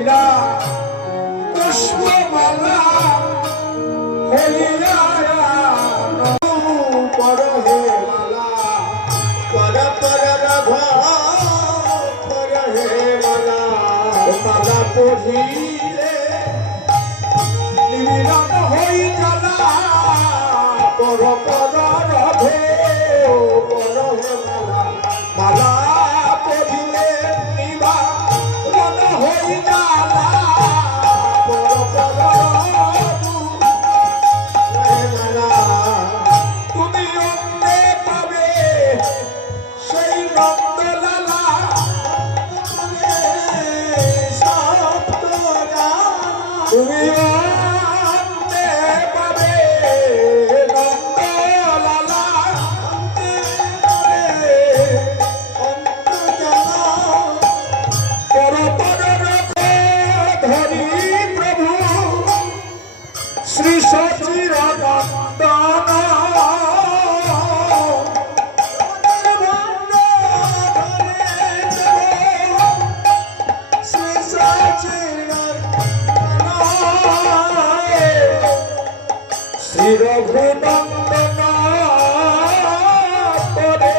হইলা পুষ্পমালা হইয়া পর হে মালা পর পর রাধা পর হে মালা মালা পড়িলে নিবিড়ন হই জ্বালা পর পর রাধে পর হে মালা মালা পড়িলে নিবারণ হই জ্বালা পর পর তুমি অন্তে পাবে সেই নন্দলালা তুমি অন্তে পাবে নন্দলালা পর পর রথে ধরি প্রভু শ্রী সচিদানন্দন শ্রী রঘুনন্দন করে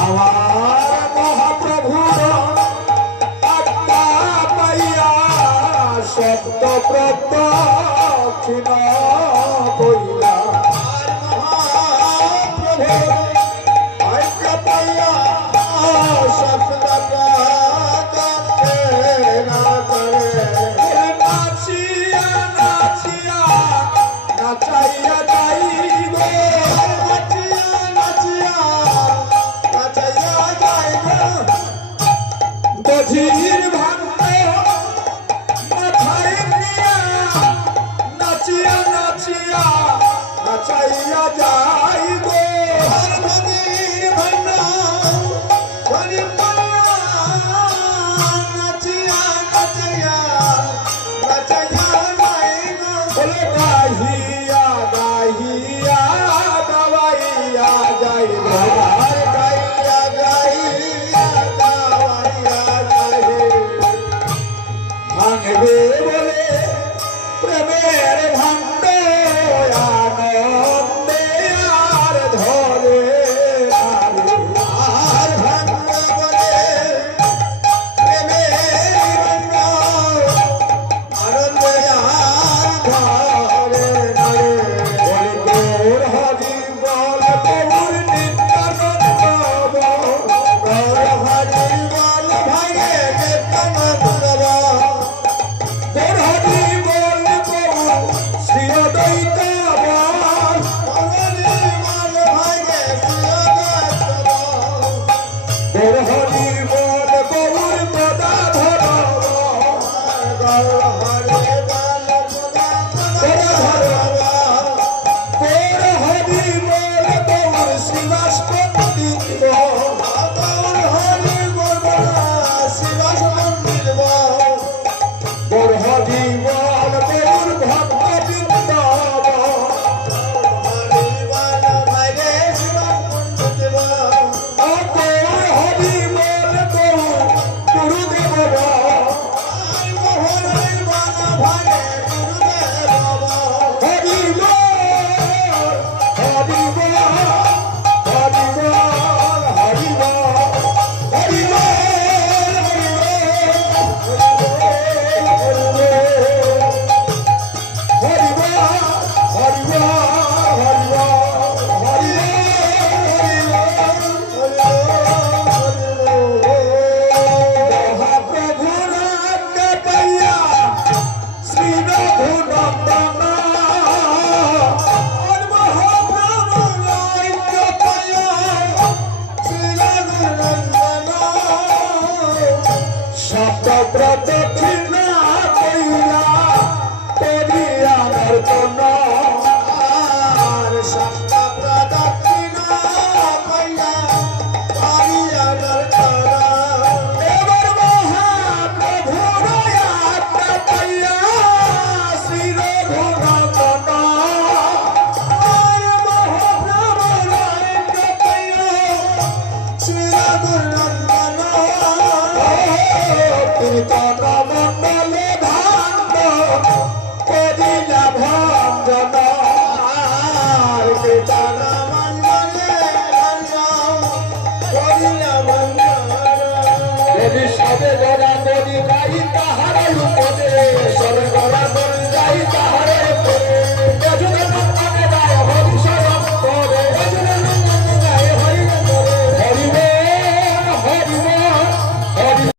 আমার মহাপ্রভুর আজ্ঞা পাইয়া সপ্ত প্রদক্ষিণ কইলা মহাপ্রভুর আজ্ঞা পাইয়া সপ্ত প্রদক্ষিণ করে নাচিয়া নাচিয়া নাচাইয়া যাইব নাচিয়া নাচিয়া নাচাইয়া যাইব বধির ভাঙ্গ মাথায় নিয়া নাচিয়া নাচিয়া নাচাইয়া যাইব বধির ভাঙ্গ নাচিয়া নাচাইয়া নাচাইয়া যাইব বলে গাহিয়া গাহিয়া গাওয়াইয়া যাইব গাইয়া গাইয়া গাওয়াইয়া যাইব ভাঙবে বলে প্রেমের ভাণ্ড আনন্দে আর ধরে আর ভাঙবে বলে প্রেমের ভাণ্ড আনন্দে আর ধরে